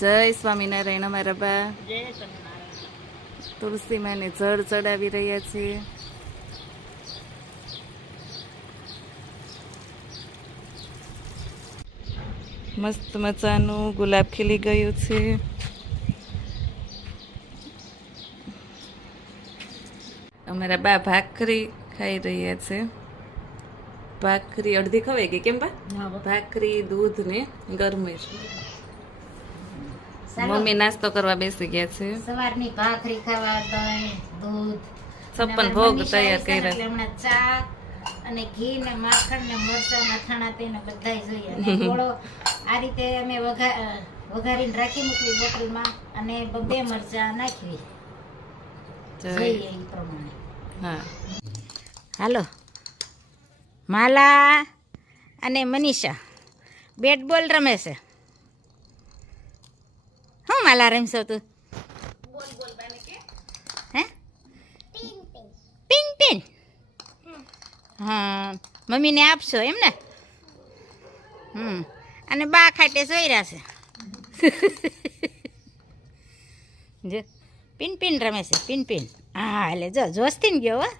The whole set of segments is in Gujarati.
જય સ્વામિનારાયણ અમારા બા જય સ્વામિનારાયણ. તુલસી માને જળ ચડાવી રહ્યા છીએ. મસ્ત મજાનું ગુલાબ ખીલી ગયું છે. અમારા બા ભાખરી ખાઈ રહ્યા છે. ભાખરી અડધી ખવાઈ ગઈ કેમ બા? ભાખરી દૂધ ને ગરમેશ. મમ્મી નાસ્તો કરવા બેસી ગયા છે. સવારની ભાખરી ખાવા, દહીં, દૂધ, 56 ભોગ તૈયાર કર્યા. હમણાં ચા અને ઘી ને માખણ ને મરચાં અથાણા તેને બધાય જોઈએ. અને ગોળો આ રીતે અમે વઘારીને રાખી મૂકવી બોટલમાં અને 2 મરચાં નાખવી જોઈએ એ પ્રમાણે. હા હાલો, માલા અને મનીષા બેટ બોલ રમે છે. હું માલા રમશો તું? હે પિન પિન. હા, મમ્મીને આપશો એમ ને? અને બા ખાટે સોયરા છે. જો પિન પિન રમે છે, પિન પિન. હા એટલે જો જોસ્તી ગયો હો.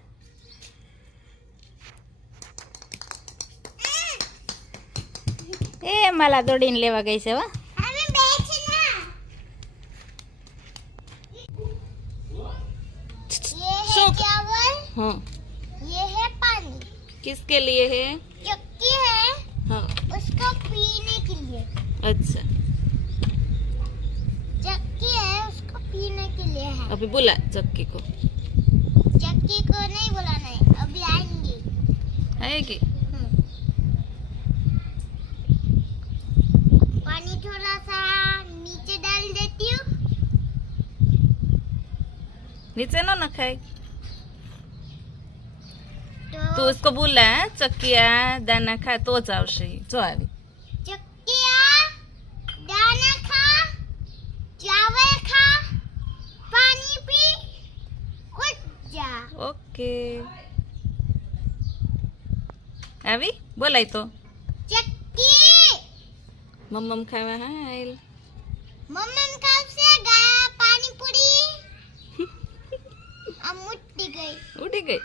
એ માલા દોડીને લેવા ગઈ છે હો. हाँ, ये है पानी, किसके लिए है? चक्की है हाँ, उसको पीने के लिए। अच्छा चक्की है उसको पीने के लिए है। अभी बुला चक्की को. चक्की को नहीं बुलाना है, अभी आएंगे। आएगी. पानी थोड़ा सा नीचे डाल देती हूँ। नीचे ना न खाए. तो तू उसको बोला चक्किया दाना खा तो જ આવશે. જો આવી चक्किया दाना खा, चावल खा, पानी पी, उठ जा। ઓકે આવી બોલાય તો चक्की મમ્મમ ખાવા. હા આઈલ. मम्मन कब से गया पानी पूरी? अब मुट्ठी गई। ઉડી ગઈ.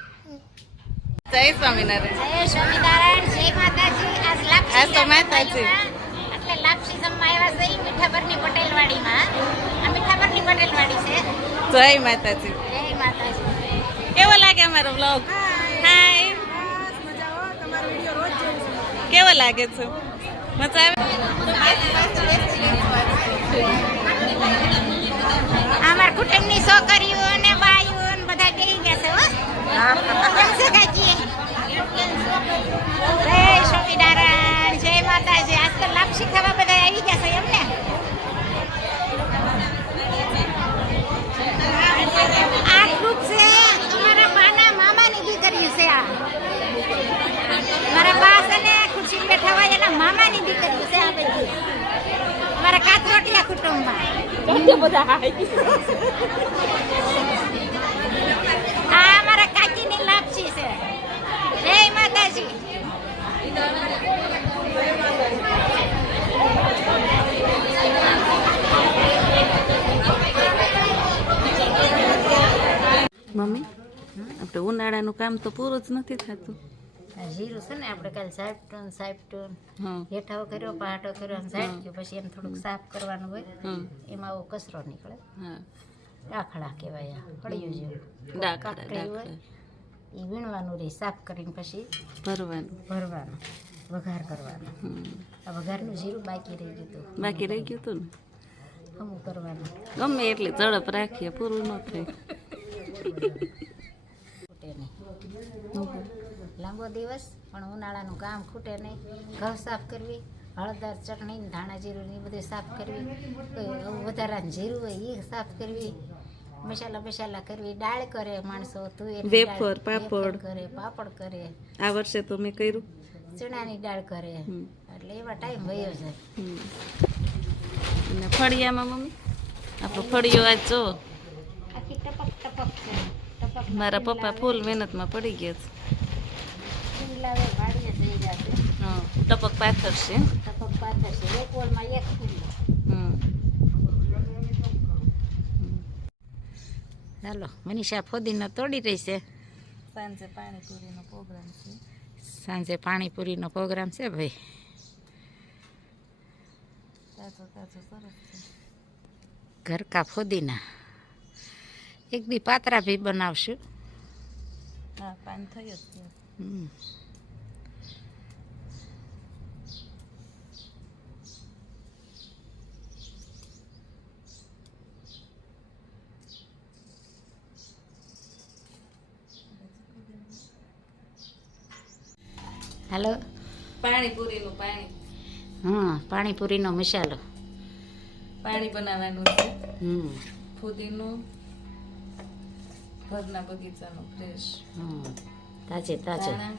જય સ્વામિનારાયણ. જય સ્વામિનારાયણ, જય માતાજી. આજ લાપસી આજ તો માતાજી. એટલે લાપસી જમવા આવ્યા છે મીઠાપરની પટેલવાડીમાં. આ મીઠાપરની પટેલવાડી છે. જય માતાજી. જય માતાજી. કેવો લાગે અમારો બ્લોગ? હાય, કેવો લાગે છે? મજા આવે? અમાર કુટુંબની છોકરીઓ અને બાઈઓ અને બધા બેહી ગયા છે હો. કેમ છે કાકી? જય સ્વામિનારાયણ, જય માતાજી. આજ તો લાપસી ખાવા બધા આવી ગયા છે એમ ને? આ ગ્રુપ છે અમારા બાના મામાની દીકરીઓ છે. આ મારા બા છે ને ખુરશી બેઠા હોય એના મામાની દીકરીઓ છે આ બધી. મારા કાથરોટિયા કુટુંબમાં આ અમારા કાકીની લાપસી છે. જય માતાજી. મમ્મી આપણે ઉનાળાનું કામ તો પૂરું જ નથી થતું. જીરું છે ને આપણે કાલે સાઈપટું હા હેઠાઓ કર્યો, પહાટો કર્યો અને સાઈડ પછી એને થોડુંક સાફ કરવાનું હોય. હા એમાં આવો કચરો નીકળે, હા ડાખડા કહેવાય. આ ફળિયું જેવું ડાખડા કાકડી હોય ડાખડા એ વીણવાનું રહે, સાફ કરીને પછી ભરવાનું. ભરવાનું, વઘાર કરવાનો. આ વઘારનું જીરું બાકી રહી ગયું હતું, બાકી રહી ગયું હતું ને. હમું કરવાનું. ગમે એટલી ઝડપ રાખીએ પૂરું ન થાય. ખૂટે નહીં. લાંબો દિવસ પણ ઉનાળાનું કામ ખૂટે નહીં. ઘર સાફ કરવી, હળદર ચટણી ધાણા જીરું ને એ બધું સાફ કરવી, વધારાનું જીરું હોય એ સાફ કરવી, મસાલા કરવી, દાળ કરે માણસો, તુવેરની વેફર, દાળ, પાપડ. વેફર કરે, પાપડ કરે, આ વર્ષે તો મેં કર્યું. ચણાની દાળ કરે. એટલે એવા ટાઈમ વયો જાય. અને ફળિયામાં મમ્મી આપણો ફળિયો આજ જો આખી ટપક ટપક છે. ટપક મારા પપ્પા ફૂલ મહેનતમાં પડી ગયા છે. લાવે વાડીએ જઈ જશે. હા ટપક પાથર છે. ટપક પાથર છે. એક ઓલમાં એક ફૂલ. ચાલો મનીષા ફોદીનો તોડી રહી છે. સાંજે પાણીપુરીનો પ્રોગ્રામ છે. સાંજે પાણીપુરીનો પ્રોગ્રામ છે ભાઈ. તાજો તાજો સરસ છે. ઘરકા ફોદીના એક દી પાતરા ભી બનાવશું. હા, પાણી થઈ જ છે. હમ. હાલો. પાણીપુરીનું પાણી. હા, પાણીપુરીનો મસાલો. પાણી બનાવવાનું છે. ફુદીનો ઘરના બગીચાનો ફ્રેશ. તાજે તાજે. ધાણા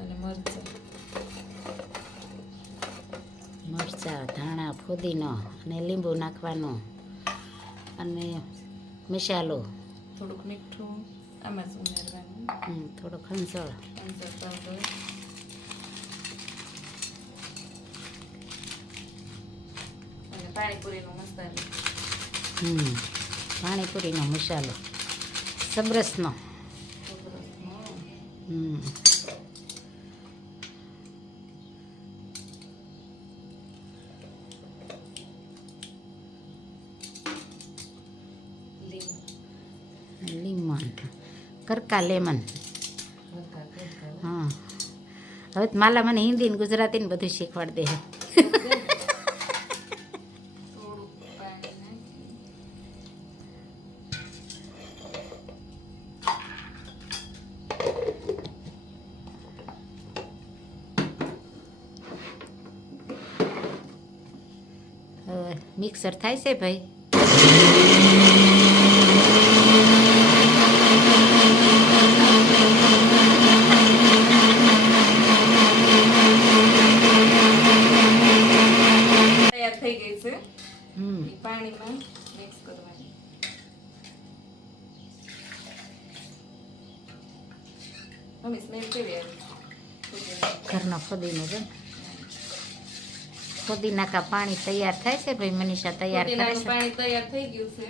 અને મરચાં, ધાણા, ફુદીનો અને લીંબુ નાખવાનું અને મસાલો. થોડુંક મીઠું આમાં જ ઉમેરવાનું. થોડો ખંચળ. હળદર પાવડર અને પાણીપુરીનો મસાલો. પાણીપુરીનો મસાલો સબરસનો. લીમન કરકા લેમન. હા, હવે તો માલા મને હિન્દી ને ગુજરાતી ને બધું શીખવાડી દે. મિક્સર થાય છે ભાઈ. તૈયાર થઈ ગઈ છે. ઈ પાણીમાં મિક્સ કરવાની. મમ્મી સ્મેલ કેવી આવી? ઘરનો ફુદીનો છે. ફુદીના કા પાણી તૈયાર થાય છે ભાઈ. મનીષા તૈયાર કરે છે. પાણી તૈયાર થઈ ગયું છે.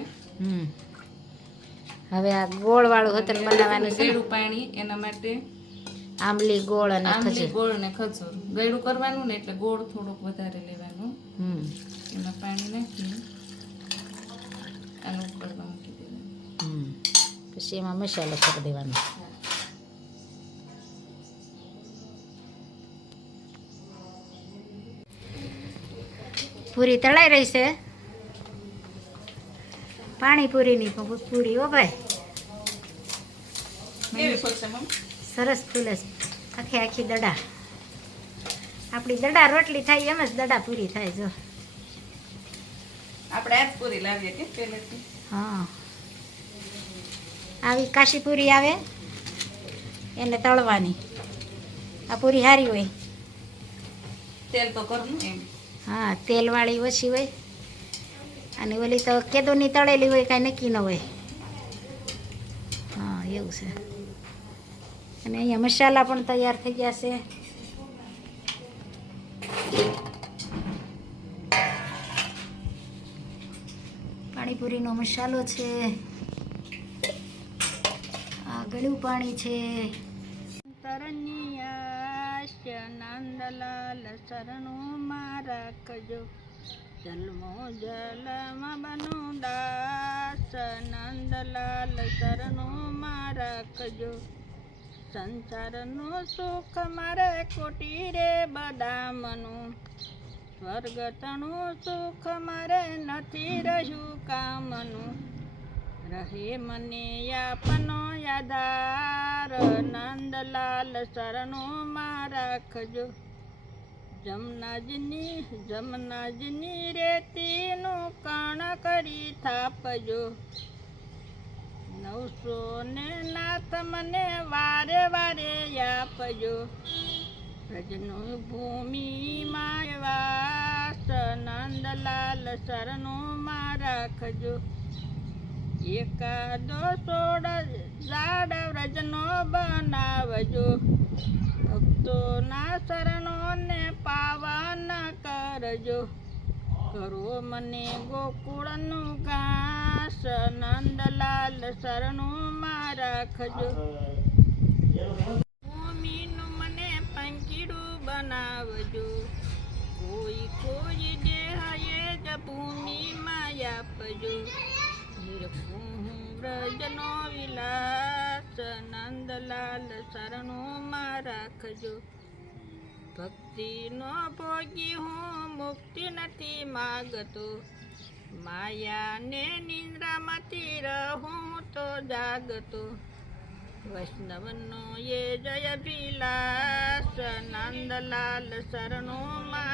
હવે આ ગોળ વાળું હતન બનાવવાનું છે. ગળ્યું પાણી એના માટે આંબલી, ગોળ અને આંબલી, ખજૂર. ગોળ ને ખજૂર ગળ્યું કરવાનું ને એટલે ગોળ થોડોક વધારે લેવાનું. એમાં પાણી નાખી આનું ઉપર મૂકી દેવાનું. પછી એમાં મસાલો કરી દેવાનો. પૂરી તળાઈ રહી છે. પાણીપુરીની પૂરી હો ભાઈ. કેવી ફૂલશે મમ્મી? સરસ ફૂલે છે. આખી આખી દડા. આપણી દડા રોટલી થાય એમ જ દડા પૂરી થાય. જો આપણે આ જ પૂરી લાવીએ કે પહેલેથી. હા, આવી કાશીપુરી આવે એને તળવાની. આ પૂરી સારી હોય. તેલ તો કરવું એમ. હા, તેલવાળી ઓછી હોય અને ઓલી તો કેદુની તળેલી હોય, કાંઈ નક્કી ન હોય. હા, એવું છે. અને અહીંયા મસાલા પણ તૈયાર થઈ ગયા છે. પાણીપુરીનો મસાલો છે. આ ગળ્યું પાણી છે. નંદલાલ શરણું મારા કજો જન્મો જલમાં બનો દાસ. નંદલાલ શરણું મારા કજો સંસારનું સુખ મારે કોટી રે બદામનું. સ્વર્ગતનું સુખ મારે નથી રહ્યું કામનું. રહે મને યાપનો યાદાર. નંદલાલ શરણું મારા ખજો જમનાજની રેતીનું કણ કરી થાપજો. 900 ને નાથ મને વારે વારે આપજો. વ્રજનું ભૂમિમાં વાસ. નંદલાલ શરણું મારા ખજો એકાદો સોડ ઝાડ વ્રજનો બનાવજો. ભક્તોના શરણોને પાવન કરજો. કરો મને ગોકુળનું ઘાસ નંદલાલ શરણું માં રાખજો ભૂમિનું મને પંખીડું બનાવજો કોઈ કોઈ દેહએ જ ભૂમિમાં આપજો વ્રજનો વિલાસ નંદલાલ શરણું માં રાખજો ભક્તિનો ભોગી હું મુક્તિ નથી માગતો માયાને નિંદ્રામાંથી રહું તો જાગતો વૈષ્ણવનો એ જય વિલાસ નંદલાલ શરણું માં